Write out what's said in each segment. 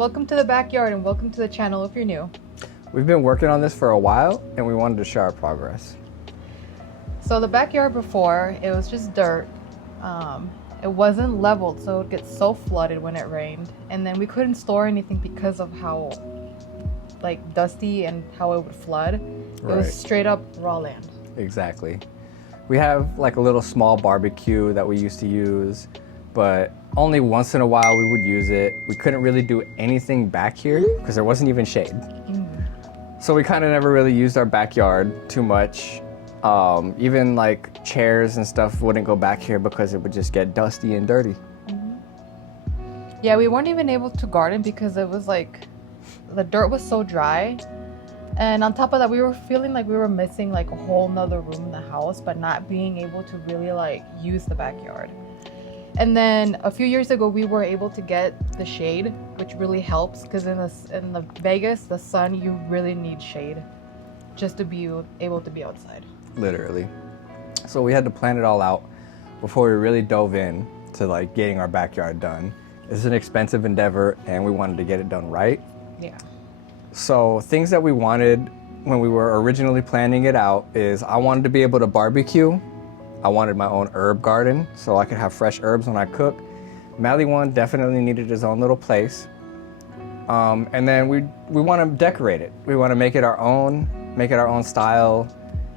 Welcome to the backyard and welcome to the channel if you're new. We've been working on this for a while and we wanted to share our progress. So the backyard before, it was just dirt. It wasn't leveled, so it would get so flooded when it rained. And then we couldn't store anything because of how like dusty and how it would flood. It was straight up raw land. Exactly. We have like a little small barbecue that we used to use, but only once in a while we would use it. We couldn't really do anything back here because there wasn't even shade. So we kind of never really used our backyard too much. Even like chairs and stuff wouldn't go back here because it would just get dusty and dirty. Yeah, we weren't even able to garden because it was like, the dirt was so dry. And on top of that, we were feeling like we were missing like a whole nother room in the house, but not being able to really like use the backyard. And then a few years ago, we were able to get the shade, which really helps because in the Vegas, the sun, you really need shade just to be able to be outside. Literally. So we had to plan it all out before we really dove in to like getting our backyard done. It's an expensive endeavor and we wanted to get it done right. Yeah. So things that we wanted when we were originally planning it out is I wanted to be able to barbecue. I wanted my own herb garden so I could have fresh herbs when I cook. Mally one definitely needed his own little place. And then we want to decorate it. We want to make it our own style,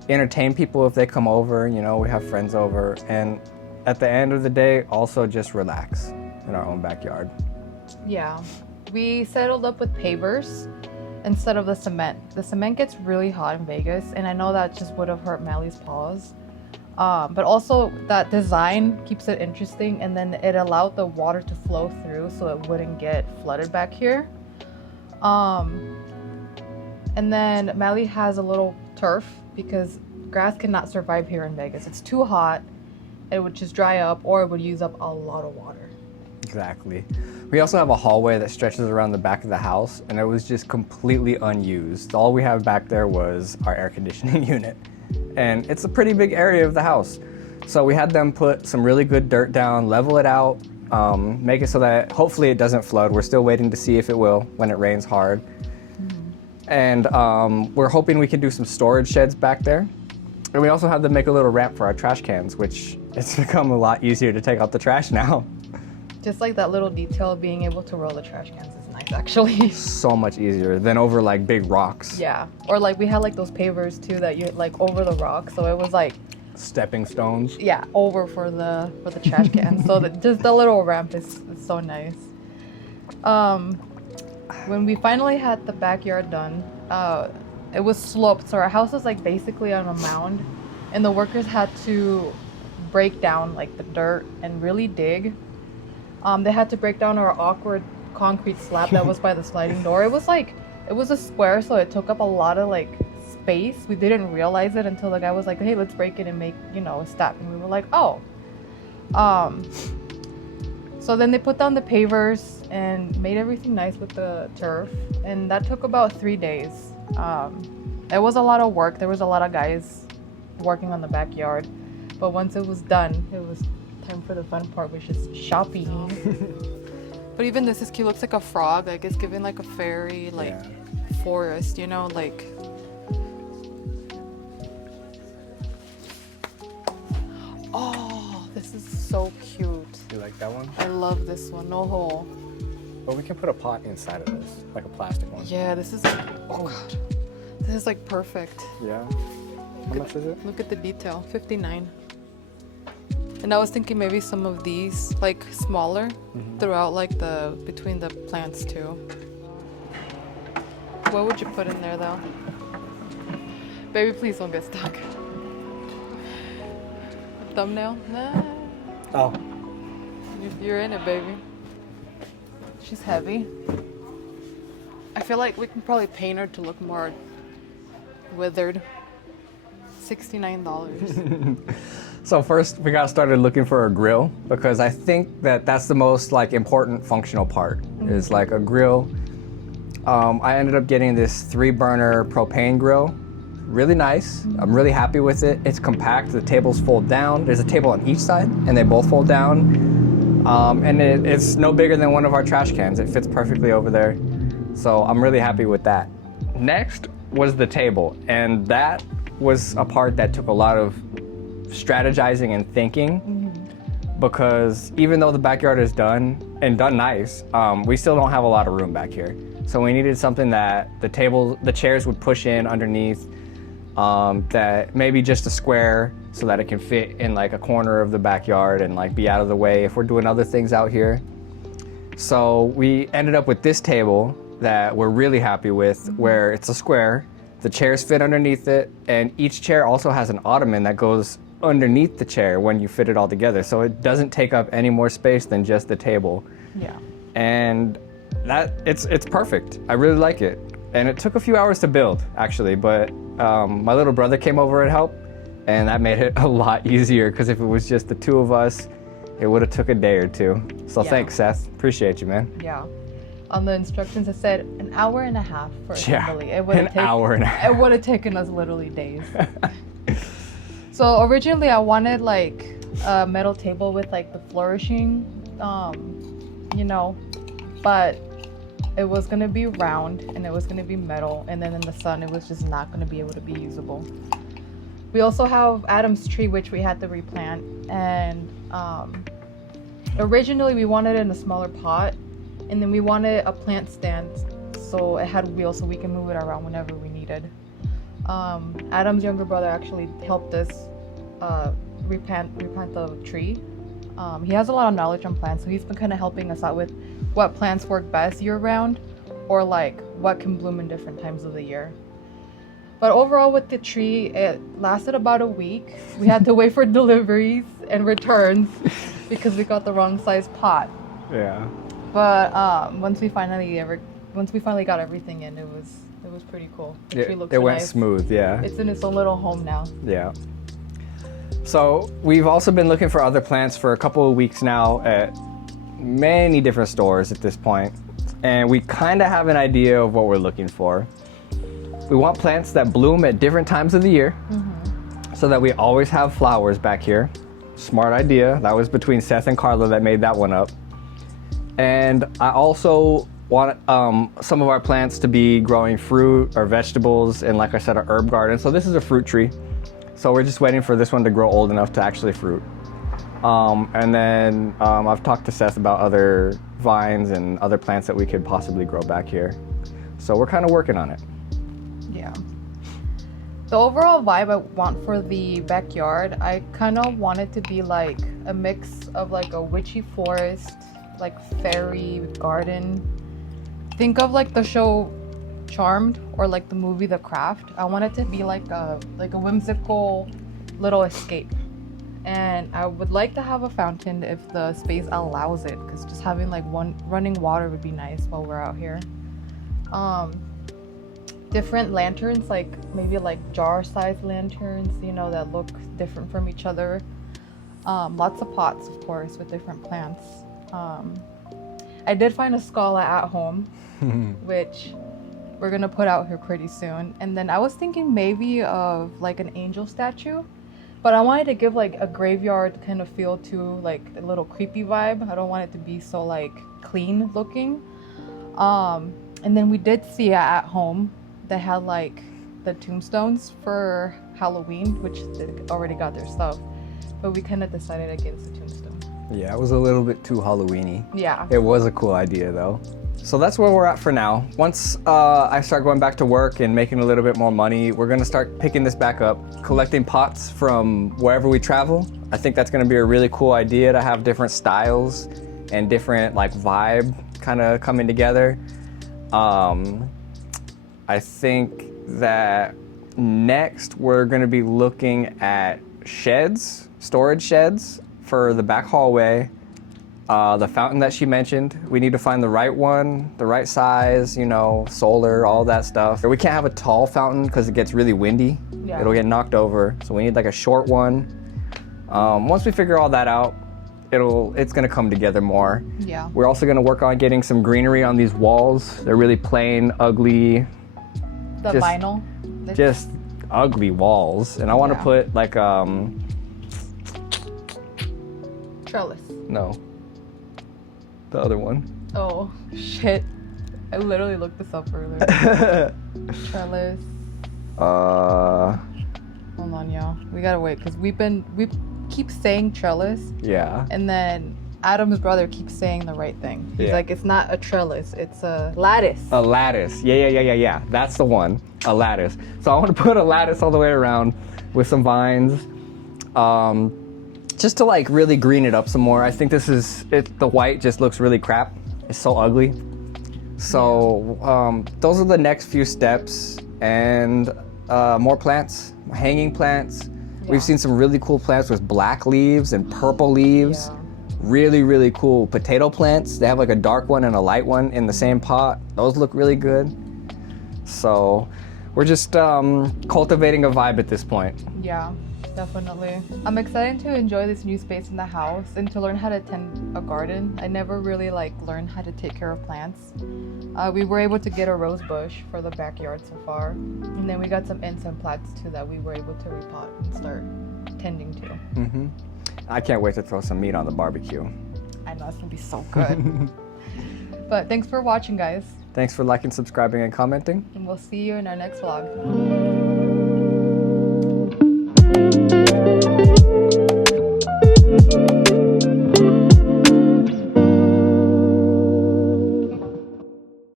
entertain people if they come over, you know, we have friends over. And at the end of the day, also just relax in our own backyard. Yeah. We settled up with pavers instead of the cement. The cement gets really hot in Vegas, and I know that just would have hurt Mally's paws. But also that design keeps it interesting, and then it allowed the water to flow through so it wouldn't get flooded back here. And then Mally has a little turf because grass cannot survive here in Vegas. It's too hot, it would just dry up or it would use up a lot of water. Exactly. We also have a hallway that stretches around the back of the house and it was just completely unused. All we have back there was our air conditioning unit. And it's a pretty big area of the house. So we had them put some really good dirt down, level it out, make it so that hopefully it doesn't flood. We're still waiting to see if it will when it rains hard. And we're hoping we can do some storage sheds back there. And we also had to make a little ramp for our trash cans, which it's become a lot easier to take out the trash now. Just like that little detail of being able to roll the trash cans is nice, actually. So much easier than over like big rocks. Yeah, or like we had like those pavers too that you like over the rocks, so it was like stepping stones. Yeah, over for the trash can. So just the little ramp is so nice. When we finally had the backyard done, it was sloped, so our house was like basically on a mound, and the workers had to break down like the dirt and really dig. They had to break down our awkward concrete slab that was by the sliding door. It was a square, so it took up a lot of like space. We didn't realize it until the guy was like, hey, let's break it and make, you know, a step. And we were like, oh. So then they put down the pavers and made everything nice with the turf. And that took about 3 days. It was a lot of work. There was a lot of guys working on the backyard. But once it was done, it was time for the fun part, which is shopping. But even this is cute. Looks like a frog. Like it's giving like a fairy, like forest, you know, like. Oh, this is so cute. You like that one? I love this one. No hole. But we can put a pot inside of this, like a plastic one. Yeah, this is. Oh god, this is like perfect. Yeah. How much is it? Look at the detail. 59. And I was thinking maybe some of these, like smaller, throughout like between the plants too. What would you put in there though? Baby, please don't get stuck. Thumbnail? Nah. Oh. You're in it, baby. She's heavy. I feel like we can probably paint her to look more withered. $69. So first we got started looking for a grill because I think that that's the most like important functional part is like a grill. I ended up getting this 3-burner propane grill. Really nice. I'm really happy with it. It's compact. The tables fold down. There's a table on each side and they both fold down. And it's no bigger than one of our trash cans. It fits perfectly over there. So I'm really happy with that. Next was the table, and that was a part that took a lot of strategizing and thinking, because even though the backyard is done and done nice, we still don't have a lot of room back here. So we needed something that the chairs would push in underneath, that maybe just a square so that it can fit in like a corner of the backyard and like be out of the way if we're doing other things out here. So we ended up with this table that we're really happy with, where it's a square, the chairs fit underneath it, and each chair also has an ottoman that goes underneath the chair when you fit it all together, so it doesn't take up any more space than just the table. Yeah. And that it's perfect. I really like it. And it took a few hours to build, actually, but my little brother came over and helped, and that made it a lot easier, because if it was just the two of us, it would have took a day or two. So Thanks, Seth. Appreciate you, man. Yeah. On the instructions, it said an hour and a half for assembly. It would have taken us literally days. So originally I wanted like a metal table with like the flourishing, but it was gonna be round and it was gonna be metal, and then in the sun it was just not gonna be able to be usable. We also have Adam's tree, which we had to replant, and originally we wanted it in a smaller pot, and then we wanted a plant stand so it had wheels so we can move it around whenever we needed. Adam's younger brother actually helped us replant the tree. He has a lot of knowledge on plants, so he's been kind of helping us out with what plants work best year round, or like what can bloom in different times of the year. But overall with the tree, it lasted about a week. We had to wait for deliveries and returns because we got the wrong size pot. Yeah. But once we finally got everything in, it was pretty cool. The tree looks it went nice. Smooth, yeah. It's in its own little home now. Yeah. So we've also been looking for other plants for a couple of weeks now at many different stores at this point, and we kind of have an idea of what we're looking for. We want plants that bloom at different times of the year, so that we always have flowers back here. Smart idea. That was between Seth and Karla that made that one up. And I also want some of our plants to be growing fruit or vegetables, and like I said, an herb garden. So this is a fruit tree. So we're just waiting for this one to grow old enough to actually fruit. And then I've talked to Seth about other vines and other plants that we could possibly grow back here. So we're kind of working on it. Yeah. The overall vibe I want for the backyard, I kind of want it to be like a mix of like a witchy forest, like fairy garden. Think of like the show Charmed or like the movie The Craft. I want it to be like a whimsical little escape. And I would like to have a fountain if the space allows it, because just having like one running water would be nice while we're out here. Different lanterns, like maybe like jar-sized lanterns, that look different from each other. Lots of pots, of course, with different plants. I did find a scala at home, which we're gonna put out here pretty soon. And then I was thinking maybe of like an angel statue, but I wanted to give like a graveyard kind of feel to, like a little creepy vibe. I don't want it to be so like clean looking. And then we did see at home they had like the tombstones for Halloween, which they already got their stuff, but we kind of decided against the tombstone. Yeah, it was a little bit too Halloween-y. Yeah. It was a cool idea though. So that's where we're at for now. Once I start going back to work and making a little bit more money, we're gonna start picking this back up, collecting pots from wherever we travel. I think that's gonna be a really cool idea to have different styles and different like vibe kind of coming together. I think that next we're gonna be looking at sheds, storage sheds for the back hallway. The fountain that she mentioned, we need to find the right one, the right size, solar, all that stuff. We can't have a tall fountain because it gets really windy. Yeah. It'll get knocked over. So we need like a short one. Once we figure all that out, it's gonna come together more. Yeah. We're also gonna work on getting some greenery on these walls. They're really plain, ugly. Vinyl. Just ugly walls. And I want to put like trellis. No. The other one. Oh, shit. I literally looked this up earlier. Trellis. Hold on, y'all. We gotta wait because we keep saying trellis. Yeah. And then Adam's brother keeps saying the right thing. He's like, it's not a trellis, it's a lattice. A lattice. Yeah. That's the one. A lattice. So I want to put a lattice all the way around with some vines. Just to like really green it up some more. I think the white just looks really crap. It's so ugly. So those are the next few steps, and more plants, hanging plants. Yeah. We've seen some really cool plants with black leaves and purple leaves. Yeah. Really, really cool potato plants. They have like a dark one and a light one in the same pot. Those look really good. So we're just cultivating a vibe at this point. Yeah. Definitely. I'm excited to enjoy this new space in the house and to learn how to tend a garden. I never really learned how to take care of plants. We were able to get a rose bush for the backyard so far. And then we got some incense plants too that we were able to repot and start tending to. Mm-hmm. I can't wait to throw some meat on the barbecue. I know, it's gonna be so good. But thanks for watching, guys. Thanks for liking, subscribing, and commenting. And we'll see you in our next vlog.